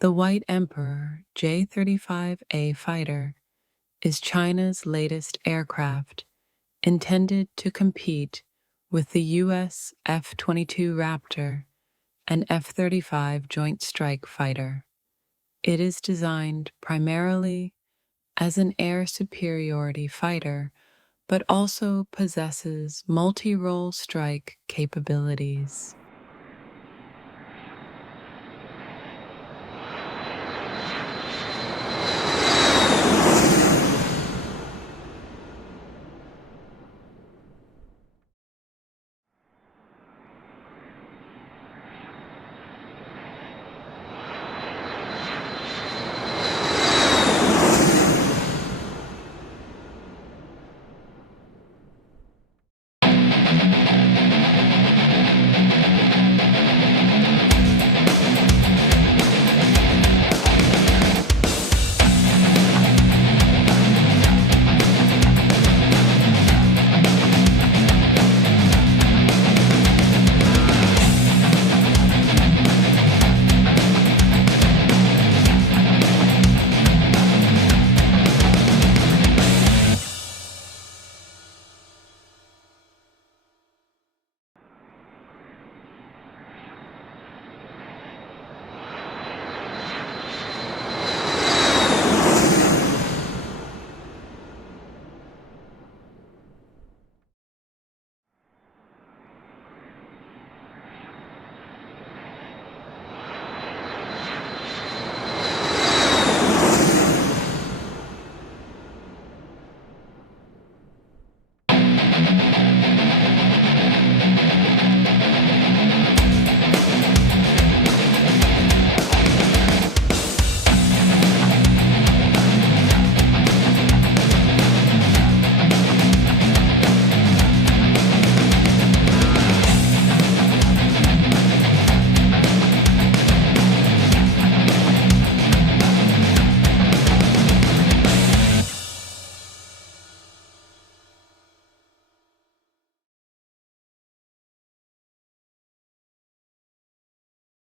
The White Emperor J35A fighter is China's latest aircraft, intended to compete with the U.S. F-22 Raptor and F-35 Joint Strike Fighter. It is designed primarily as an air superiority fighter, but also possesses multirole strike capabilities.